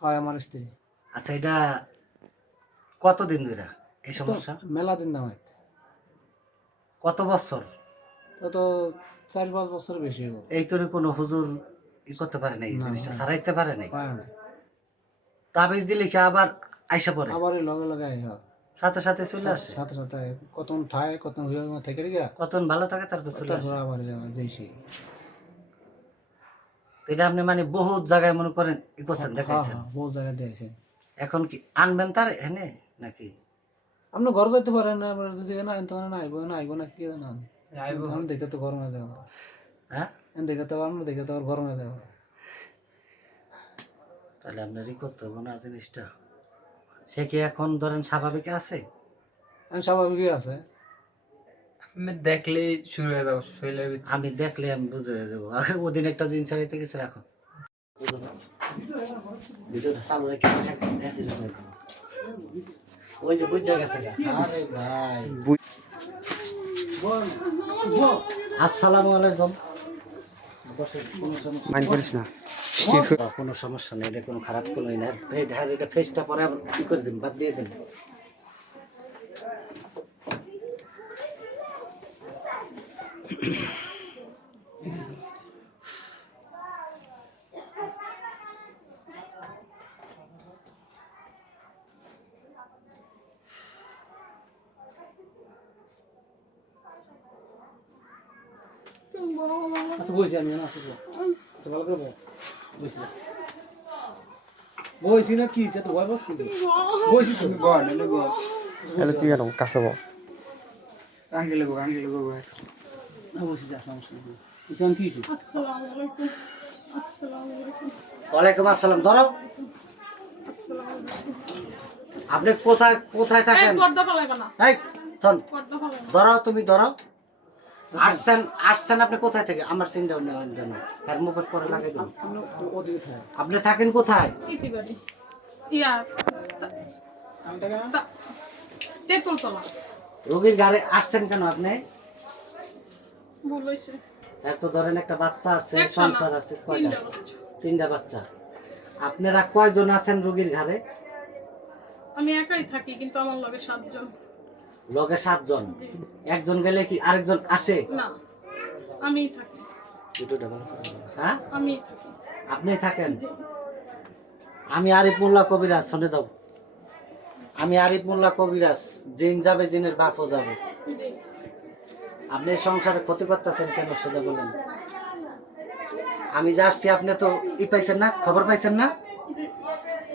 হয় আমার স্ত্রী আচ্ছা এটা কতদিন ধরে এই সমস্যা? মেলা দিন না কত বছর? তো তো চার পাঁচ বছর বেশি হবে এই তোর কোনো হুজুর ই করতে পারে নাই জিনিসটা। সারাইতে পারে নাই? তাবিজ দিলে কি আবার আইসা পড়ে? আবার লগে লগে আই হয় সাথে সাথে চলে আসে? সাথে সাথে কতন কতন হয়ে থেকে কতন ভালো থাকে তারপর চলে আসে? আবার যাইছি। এটা আপনি মানে বহুত জায়গায় মনে করেন ই করছেন হ্যাঁ দেখাইছেন। হ্যাঁ বহু জায়গায় দিয়েছে এখন কি আনবেন তার এনে নাকি? আপনি ঘর যাইতে পারেন না যদি না আনতে না আইব না আইব না কি না আইব। আমি দেখে তো ঘর মধ্যে যাব হ্যাঁ? দেখে তো আমরা দেখে তো ঘর মধ্যে যাব তাহলে আপনার ই করতে হবে না জিনিসটা। সে কি এখন ধরেন স্বাভাবিক আছে? আমি স্বাভাবিকই আছে। আমি দেখলেই শুরু হয়ে যাব শরীরের ভিতরে। আমি দেখলে আমি বুঝে হয়ে যাব। আগে ওদিন একটা জিনিস ছাড়াইতে গেছে রাখো। ভিডিওটা চালু। ওই যে বুঝা গেছে আরে ভাই। আসসালামু আলাইকুম। বসে, কোনো সমস্যা- মাইন্ড করিস না। কোনো সমস্যা নেই এটা কোনো খারাপ কোনো না। এটা ফেসটা পরে আবার কি করে দিন বাদ দিয়ে দিন আচ্ছা বইছি আমি না আসব আচ্ছা ভালো করে বল। বইছি বইছি না কি সে তো ভয় বস কিন্তু। বইছি তো। গড় নাহলে গড় তাহলে তুই কেন কাছে বল। আঙ্গেলে গো আঙ্গেলে গো না বইছি যা সমস্যা নেই। কি হয়েছে আসসালামু আলাইকুম আসসালামু আলাইকুম ওয়ালাইকুম আসসালাম ধরো। আপনি কোথায় কোথায় থাকেন? না। এই না। ধরো তুমি ধরো। আসছেন আসছেন আপনি কোথায় থেকে? আমার চিন্তা জন্য তার মুখোশ পরে লাগাই আপনি থাকেন কোথায়? রোগীর গাড়ি আসছেন কেন আপনি? ভুল হয়েছে। এক তো ধরেন একটা বাচ্চা আছে সংসার আছে কয়টা? তিনটা বাচ্চা। তিনটা বাচ্চা। আপনারা কয়জন আছেন রোগীর ঘরে আমি একাই থাকি কিন্তু আমার লগে সাতজন। লগে সাতজন। একজন গেলে কি আরেকজন আসে? না আমি থাকি। হ্যাঁ? আমি আপনি থাকেন? আমি আরিফ মোল্লা কবিরাজ শুনে যাও। আমি আরিফ মোল্লা কবিরাজ জিন যাবে জিনের বাপও যাবে। আপনি সংসারে ক্ষতি করতেছেন কেন সেটা বলেন। আমি যা আসছি আপনি তো ই পাইছেন না খবর পাইছেন না?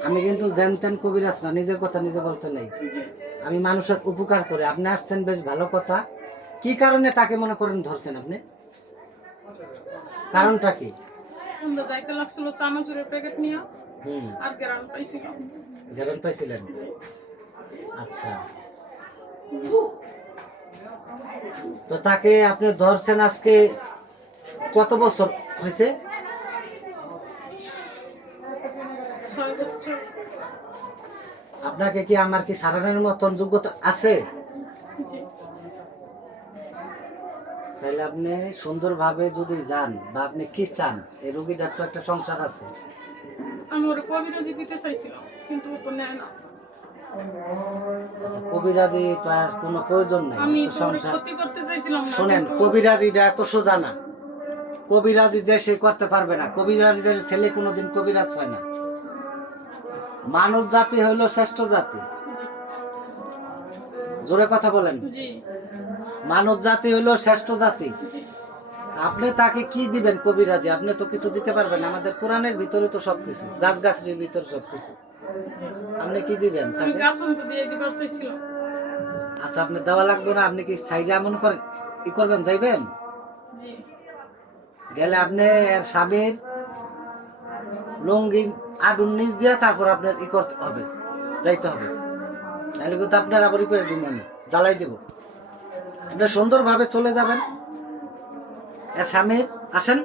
আমি কিন্তু জানতেন কবিরাজ না নিজের কথা নিজে বলতে নেই। আমি মানুষের উপকার করে। আপনি আসছেন বেশ ভালো কথা। কি কারণে তাকে মনে করেন ধরছেন আপনি? কারণটা কি? আমরা যাইতে লাগছিল চানাচুরের প্যাকেট নিয়ে। হুম। আর গ্রাম পাইছিলাম গ্যারেন্ট পাইছিলেন? আচ্ছা। তো তাকে আপনি ধরছেন আজকে কত বছর হয়েছে? ছয় বছর। আপনাকে কি আমার কি সারানোর মতন যোগ্যতা আছে? তাহলে আপনি সুন্দরভাবে যদি যান বা আপনি কি চান এই রোগীটার তো একটা সংসার আছে। আমি ওর কবিরাজি দিতে চাইছিলাম কিন্তু ও তো নেয় না। আচ্ছা, কবিরাজি তো আর কোনো প্রয়োজন নাই সংসার করতে চাইছিলাম না শোনেন কবিরাজিটা এত সোজা না। কবিরাজি যে সে করতে পারবে না কবিরাজের ছেলে কোনোদিন কবিরাজ হয় না। মানুষ জাতি হইল শ্রেষ্ঠ জাতি। জোরে কথা বলেন। মানব জাতি হইল শ্রেষ্ঠ জাতি। আপনি তাকে কি দিবেন কবিরাজি? আপনি তো কিছু দিতে পারবেন আমাদের কোরআনের ভিতরে তো সবকিছু গাছ গাছের ভিতরে সবকিছু। আপনি কি দিবেন আচ্ছা আপনি দেওয়া লাগবে না? আপনি কি সাইডে এমন করেন কি করবেন যাইবেন? গেলে আপনি এর স্বামীর লুঙ্গি আডুন নিচ দিয়ে তারপর আপনার ই করতে হবে, যাইতে হবে। তাহলে কিন্তু আপনার আবার ই করে দিন আমি, জ্বালাই দেব। আপনি সুন্দরভাবে চলে যাবেন। স্বামীর আসেন।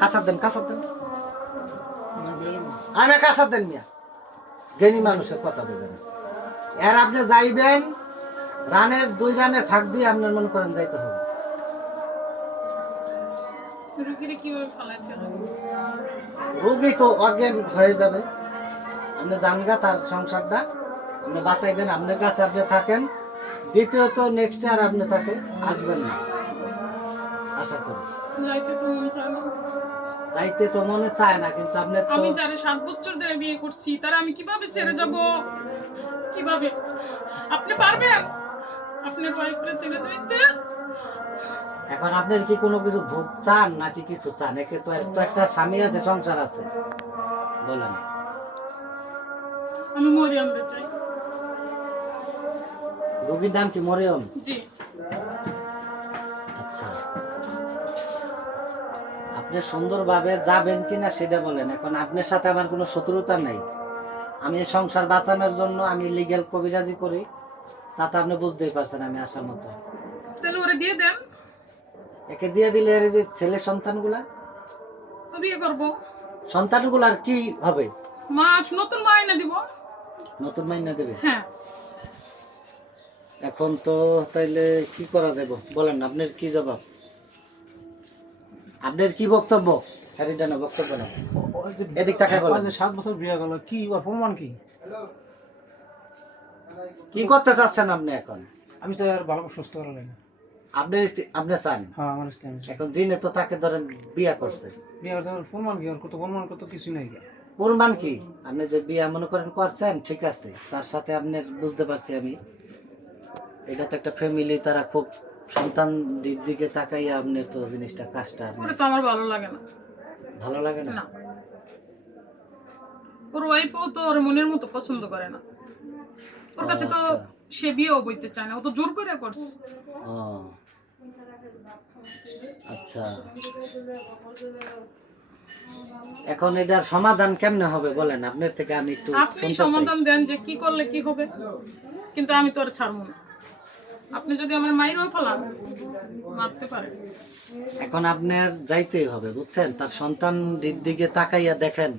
কাঁচার দেন কাঁচার দেন। আমি কাঁচার দেন মিয়া। জ্ঞানী মানুষের কথা বোঝে না এর আপনি যাইবেন, রানের দুই রানের ফাঁক দিয়ে আপনার মনে করেন যাইতে হবে। রোগী তো অজ্ঞান হয়ে যাবে। আপনি জানগা তার সংসারটা আপনি বাঁচাই দেন আপনার কাছে আপনি থাকেন। দ্বিতীয়ত নেক্সট আর আপনি তাকে আসবেন না। আশা করি। যাইতে তো মনে চায় না। কিন্তু আপনার আমি যারে সাত বছর ধরে বিয়ে করছি তারা আমি কীভাবে ছেড়ে যাব? কীভাবে? আপনি পারবেন? আপনার ওয়াইফরে ছেড়ে দিতে? এখন আপনার কি কোনো কিছু ভোগ চান নাকি কিছু চান? একে তো তো একটা স্বামী আছে সংসার আছে। বলেন। আমি মরি রোগীর নাম কি মরিয়ম? জি। আচ্ছা। আপনি সুন্দরভাবে যাবেন কিনা সেটা বলেন। এখন আপনার সাথে আমার কোনো শত্রুতা নাই। আমি এই সংসার বাঁচানোর জন্য আমি লিগেল কবিরাজি করি। তাতে আপনি বুঝতেই পারছেন আমি আসার মতো। তাহলে ওরে দিয়ে দেন। একে দিয়ে দিলে এর যে ছেলে সন্তানগুলা? বিয়ে করব। সন্তানগুলার কি হবে? মা নতুন মা এনে দিব। নতুন মাইনা দেবে? হ্যাঁ। এখন তো তাইলে কি করা যাবে বলেন আপনার কি জবাব? আপনার কি বক্তব্য? হ্যারিটা না বক্তব্য না। এদিক তাকায় বলেন। সাত বছর বিয়ে গেল কি ওর প্রমাণ কি? কি করতে চাচ্ছেন আপনি এখন? আমি তো আর ভালো সুস্থ করা লাগে না আপনি আপনি চান হ্যাঁ আমার এখন জিনে তো তাকে ধরেন বিয়া করছে। বিয়ে করতে প্রমাণ কি? কত প্রমাণ কত কিছু নাই। প্রমাণ কি? আপনি যে বিয়া মনে করেন করছেন ঠিক আছে। তার সাথে আপনার বুঝতে পারছি আমি। এটা তো একটা ফ্যামিলি তারা খুব সন্তান দিক দিকে তাকাইয়া আপনার তো জিনিসটা কাজটা আপনার তো আমার ভালো লাগে না। ভালো লাগে না? ওর ওয়াইফও তো ওর মনের মতো পছন্দ করে না। ওর কাছে তো আচ্ছা। সে বিয়েও বইতে চায় না। ও তো জোর করে করছে। আচ্ছা। এখন এটার সমাধান কেমনে হবে বলেন? আপনার থেকে আমি একটু আপনি সমাধান দেন যে কি করলে কি হবে। কিন্তু আমি তো আর ছাড়বো না। আপনি যদি আমার ফেলান মারতে পারেন। এখন আপনার যাইতেই হবে বুঝছেন? তার সন্তান দিকে তাকাইয়া দেখেন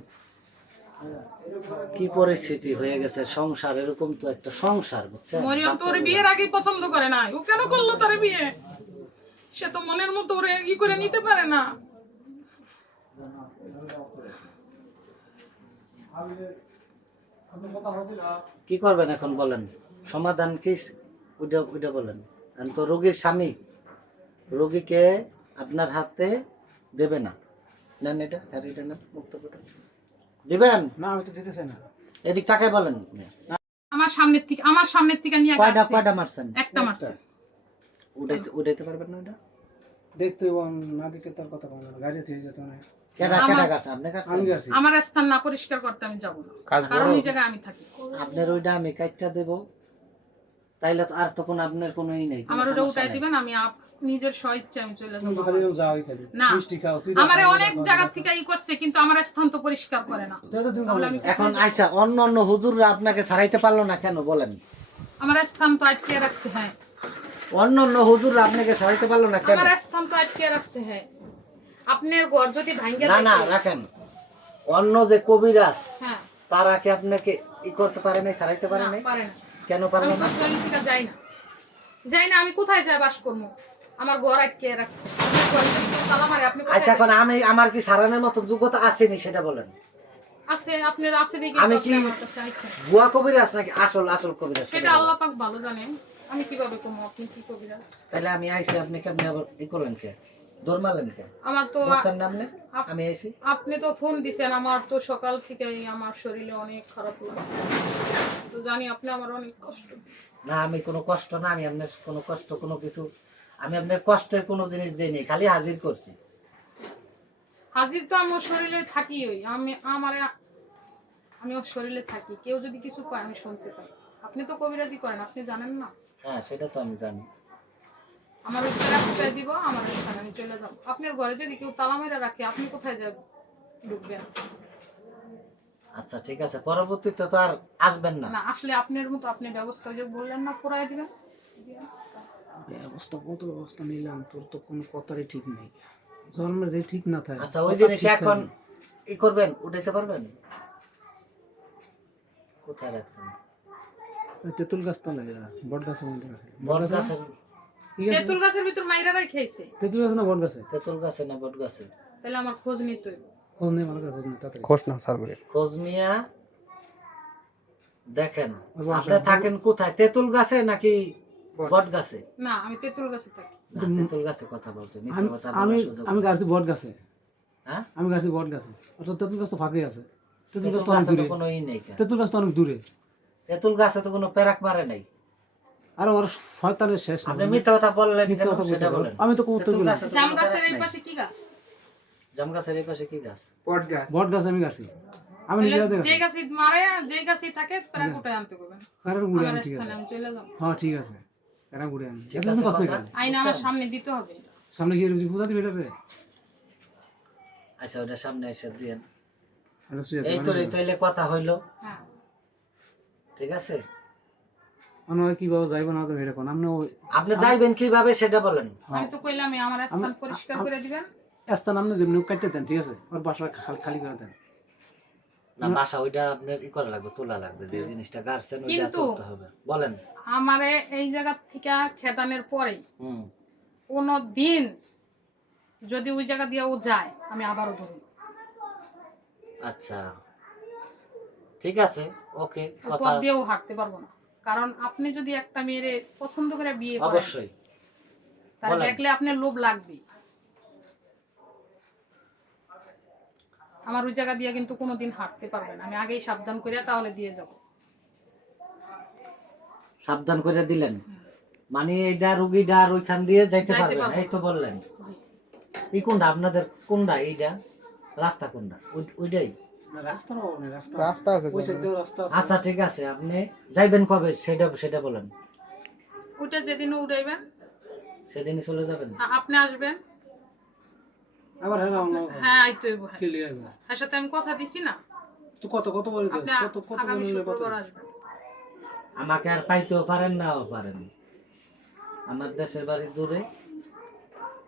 কি পরিস্থিতি হয়ে গেছে। সংসার এরকম তো একটা সংসার বুঝছেন? মরিয়ম তো ওরে বিয়ের আগেই পছন্দ করে না ও কেন করল তারে বিয়ে? সে তো মনের মতো ওরে ই করে নিতে পারে না। কি করবেন এখন বলেন? সমাধান কি ওইটা ওইটা বলেন। তো রোগীর স্বামী। রোগীকে আপনার হাতে দেবে না। নেন এটা হ্যাঁ এটা নেন বক্তব্যটা দিবেন? না আমি তো দিতে চাই না। এদিক তাকে বলেন আমার সামনের থেকে আমার সামনের থেকে নিয়ে কয়টা কয়টা মারছেন? একটা মারছে। উঠাইতে উঠাইতে পারবেন না ওটা দেখতে এবং না দেখতে তার কথা বলা গাড়ি থেকে যেতে না। আমার- স্থান না পরিষ্কার করতে আমি যাব না। কারণ ওই জায়গায় আমি থাকি। আপনার ওইটা আমি কাটটা দেব। তাইলে তো আর তো কোনো আপনার কোনো ই নেই। আমার ওটা উঠাই দিবেন আমি আপ- নিজের স্বইচ্ছে আমি চলে না। আমারে অনেক জায়গা থেকে ই করছে কিন্তু আমার স্থান তো পরিষ্কার করে না। এখন আইসা অন্য অন্য হুজুররা আপনাকে ছাড়াইতে পারল না কেন বলেন। আমার স্থান তো আটকে রাখছে হ্যাঁ। অন্য অন্য হুজুররা আপনাকে ছাড়াইতে পারল না কেন? আমার স্থান তো আটকে রাখছে হ্যাঁ। আপনার ঘর যদি ভাঙ্গে না না রাখেন। অন্য যে কবিরাজ হ্যাঁ। তারা কি আপনাকে ই করতে পারে নাই ছাড়াইতে পারে নাই? পারে না। কেন আমি তো না শরীর থেকে যাই না। যাই না আমি কোথায় যাই বাস করব? আমার ঘর আটকে রাখছে। আচ্ছা এখন আমি আমার কি সারানোর মতো যোগ্যতা আসেনি সেটা বলেন। আছে আপনার আছে দেখি আমি কি- কবিরাজ নাকি আসল আসল কবিরাজ? সেটা আল্লাহ পাক ভালো জানেন। আমি কীভাবে কমো? আপনি কি কবিরা তাহলে আমি আইসি আপনি কেমনি আবার ই করলেন কে? দৌড়মালেন কে? আমার তো বুঝছেন না আপনি আমি আইসি আপনি তো ফোন দিছেন আমার তো সকাল থেকেই আমার শরীরে অনেক খারাপ লাগে তো জানি আপনি আমার অনেক কষ্ট। না আমি কোনো কষ্ট না আমি আপনার কোনো কষ্ট কোনো কিছু আমি আপনার কষ্টের কোনো জিনিস দিইনি খালি হাজির করছি। হাজির তো আমার শরীরে থাকি ওই আমি আমার আমি ওর শরীরে থাকি কেউ যদি কিছু কয় আমি শুনতে পাই। আপনি তো কবিরাজি করেন আপনি জানেন না? হ্যাঁ সেটা তো আমি জানি। আমার কোথায় দিব আমার আমি চলে যাব। আপনার ঘরে যদি কেউ তালা মেরে রাখে আপনি কোথায় যাবেন ঢুকবেন? আচ্ছা ঠিক আছে। পরবর্তীতে তো আর আসবেন না। না আসলে আপনার মতো আপনি ব্যবস্থা যে বললেন না করাই দিবেন। ব্যবস্থা কত ব্যবস্থা নিলাম? তোর তো কোনো কথারই ঠিক নেই। জন্মের যে ঠিক না থাকে আচ্ছা ওই জিনিস এখন। ই করবেন উঠাইতে পারবেন? কোথায় রাখছেন? তেঁতুল গাছ তো লাগে বট গাছের মধ্যে বট গাছের ঠিক তেঁতুল গাছের ভিতর তেঁতুল গাছ না বট গাছে? তেঁতুল গাছে না বট গাছে? তাহলে আমার খোঁজ নিতে। খোঁজ নেই ভালো করে খোঁজ খোঁজ না তারপরে খোঁজ নিয়া দেখেন। আপনি থাকেন কোথায়? তেঁতুল গাছে নাকি বট? গাছে? না আমি তেঁতুল গাছে থাকি। তেঁতুল গাছে কথা বলছে মিথ্যা আমি কথা আমি নেই। বট গাছে। হ্যাঁ? আমি গাছি বট গাছে। অর্থাৎ তেঁতুল গাছ তো ফাঁকে আছে। তেঁতুল গাছ তো অনেক দূরে। কোনো ই নেই তেঁতুল গাছ তো অনেক দূরে। তেঁতুল গাছে তো কোনো পেরাক মারে নাই। আর ওর শয়তানের শেষ আপনি মিথ্যা কথা বললেন মিথ্যা কেন কথা বলতে সেটা বলেন আমি তো উত্তর দিলাম জাম গাছের এই পাশে কি গাছ? জাম গাছের এই পাশে কি গাছ? পট গাছ। বট গাছ আমি গাছি। আমি নিজে হাতে যে গাছে। মারে যে গাছে থাকে তারা গোটায় আনতে করবেন। কারণ ঘুরে আমার ঠিক আছে। আমি চলে যাব। হ্যাঁ ঠিক আছে। কারণ ঘুরে আনি ঠিক আছে কষ্ট কথা? কেন আইন আমার সামনে দিতে হবে। সামনে গিয়ে পূজা দিবে এটাতে? আচ্ছা ওটা সামনে এসে দিয়েন এই তো রে তাইলে কথা হইল। হ্যাঁ। ঠিক আছে? আমরা কীভাবে যাইবো না তো এটা কোন আপনি আপনি যাইবেন কীভাবে সেটা বলেন। আমি তো কইলাম আমার স্থান পরিষ্কার করে দিবেন স্থান আপনি যেমনি কাটতে দেন ঠিক আছে? ওর বাসা খালি খালি করে দেন। না বাসা ওইটা আপনার ই করা লাগবে তোলা লাগবে যে জিনিসটা গাড়ছেন ওইটা হবে। বলেন। আমারে এই জায়গা থেকে খেদানের পরে হুম। কোনো দিন যদি ওই জায়গা দিয়ে ও যায় আমি আবারও ধরব। আচ্ছা। ঠিক আছে ওকে কথা দিয়েও হাঁটতে পারব না। কারণ আপনি যদি একটা মেয়েরে পছন্দ করে বিয়ে করেন অবশ্যই। তাহলে দেখলে আপনার লোভ লাগবে। আমার ওই জায়গা দিয়ে কিন্তু কোনোদিন হাঁটতে পারবেন আমি আগেই সাবধান করে তাহলে দিয়ে যাব। সাবধান করে দিলেন। মানে এইটা রুগীটা আর ওইখান দিয়ে যাইতে যাইতে পারবেন এই তো বললেন। এই কোনটা আপনাদের কোনটা এইটা রাস্তা কোনটা ওইটাই রাস্তা না বাবা, রাস্তা রাস্তা আছে ওই সাইড দিয়ে রাস্তা আছে। আচ্ছা ঠিক আছে। আপনি যাইবেন কবে? সেটা সেটা বলেন। ওইটা যেদিন উঠাইবেন। সেদিনই চলে যাবেন? আপনি আসবেন। আবার হ্যাঁ হ্যাঁ আইতে হইব হ্যাঁ। খেলে আইবো তার সাথে আমি কথা দিছি না। তো কত কত বলে কত কত বলে কত? শুক্রবার আসবেন। আমাকে আর পাইতেও পারেন নাও পারেন। আমার দেশের বাড়ি দূরে।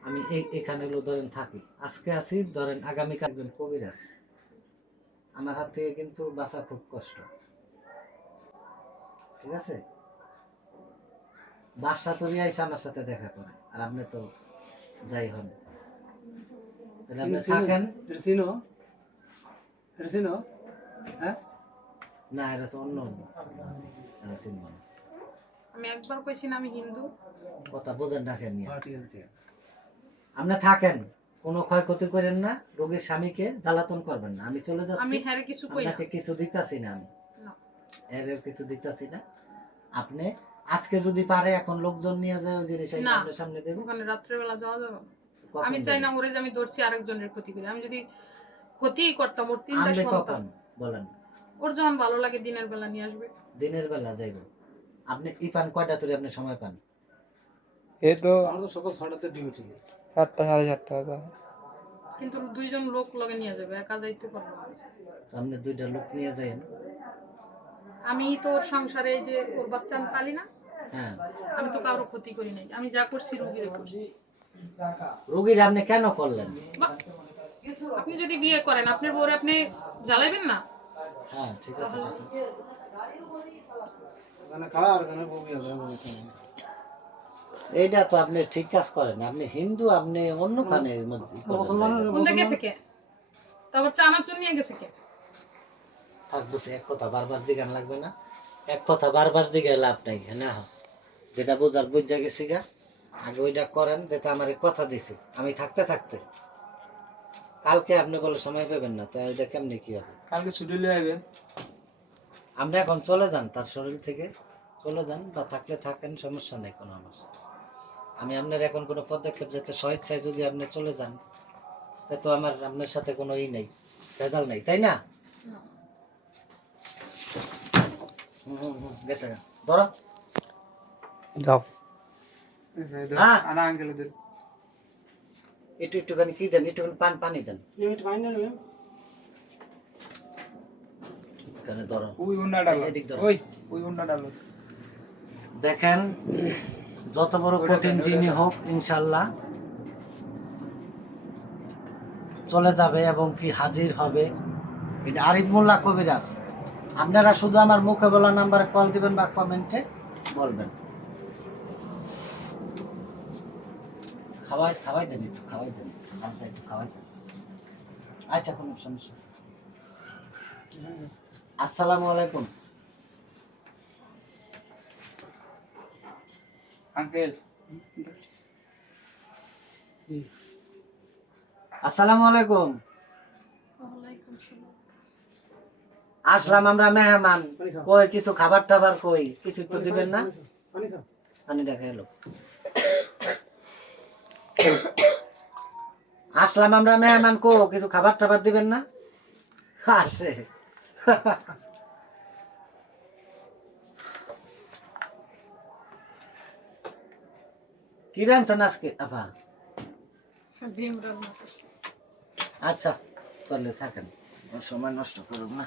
আমি এই এখানে ধরেন থাকি। আজকে আছি ধরেন আগামীকাল একজন কবিরাজ আমার হাত থেকে কিন্তু বাঁচা খুব কষ্ট। ঠিক আছে? বাসা তো নিয়ে এসে আমার সাথে দেখা করে আর আপনি তো যাই হন। তাহলে আপনি থাকেন। হ্যাঁ? না এটা তো অন্য অন্য। এরা চিনব না। আমি একবার কইছি না আমি হিন্দু। কথা বোঝেন রাখেন নিয়ে। হ্যাঁ। আপনি থাকেন। কোনো ক্ষয়ক্ষতি করেন না রোগীর স্বামীকে জ্বালাতন করবেন না। আমি চলে আমি যাচ্ছি কিছু কই না। আপনাকে কিছু দিতাছি না আমি। এর কিছু দিতাছি না। আপনি আজকে যদি পারে এখন লোকজন নিয়ে যায় ওই জিনিস। আপনার সামনে দেবে। ওখানে রাত্রেবেলা যাওয়া যাবে আমি চাই না ওরে যে আমি ধরছি আরেকজনের ক্ষতি করি। আমি যদি ক্ষতিই করতাম ওর তিনটা সন্তান। কখন? বলেন। ওর যখন ভালো লাগে দিনের বেলা নিয়ে আসবে। দিনের বেলা যাইব। আপনি ই পান কয়টা তুলে আপনি সময় পান? এই তো আমার তো সকাল ছটাতে ডিউটি। সাতটা সাড়ে সাতটা কথা কিন্তু দুইজন লোক লগে নিয়ে যাবে একা যাইতে পারব আপনি দুইটা লোক নিয়ে যাইন আমি তো ওর সংসারে এই যে ওর বাচ্চা আমি পালি না হ্যাঁ। আমি তো কারও ক্ষতি করি নাই। আমি যা করছি রুগীরে করছি। রোগীর আপনি কেন করলেন? আপনি যদি বিয়ে করেন আপনার বউরে আপনি জ্বালাইবেন না? হ্যাঁ ঠিক আছে। এইটা তো আপনি ঠিক কাজ করেন। আপনি হিন্দু আপনি অন্য খানে গেছে কে? তারপর চানাচুর নিয়ে গেছে কে? থাক বুঝি এক কথা বারবার জিগান লাগবে না। এক কথা বারবার জিগায় লাভ নাই না? যেটা বোঝার বুঝা গেছি গা। আগে ওইটা করেন যেটা আমার কথা দিছি। আমি থাকতে থাকতে। কালকে আপনি বলে সময় পাবেন না তো এটা কেমনি কি হবে? কালকে ছুটি লিয়ে আইবেন। আমরা এখন চলে যান তার শরীর থেকে। চলে যান বা থাকলে থাকেন সমস্যা নেই কোনো আমার। আমি আপনার এখন কোনো পদক্ষেপ যাতে স্বেচ্ছায় যদি আপনি চলে যান তা তো আমার আপনার সাথে কোনো ই নেই ভেজাল নেই তাই না? গেছে ধরো। যাও। হ্যাঁ। আনা আঙ্কেলদের একটু একটুখানি কি দেন? একটুখানি পান পানি দেন। ধরো। ওই ওই দেখেন যত বড় কঠিন যিনি হোক ইনশাল্লাহ চলে যাবে এবং কি হাজির হবে। এটা আরিফ মোল্লা কবিরাজ। আপনারা শুধু আমার মুখে বলা নাম্বারে কল দিবেন বা কমেন্টে বলবেন। খাওয়াই খাওয়াই দেন একটু খাওয়াই দেন। হালকা একটু খাওয়াই দেন। আচ্ছা কোনো সমস্যা আসসালামু আলাইকুম। আঙ্কেল। আসসালামু আলাইকুম। আসলাম আমরা মেহমান। কই কিছু খাবার টাবার কই? কিছু তো দিবেন না? পানি খাও দেখা এলো আসলাম আমরা মেহমান কো কিছু খাবার টাবার দিবেন না? আসে। কি রানছেন আজকে আবার করছি। আচ্ছা তাহলে থাকেন। সময় নষ্ট করুন না।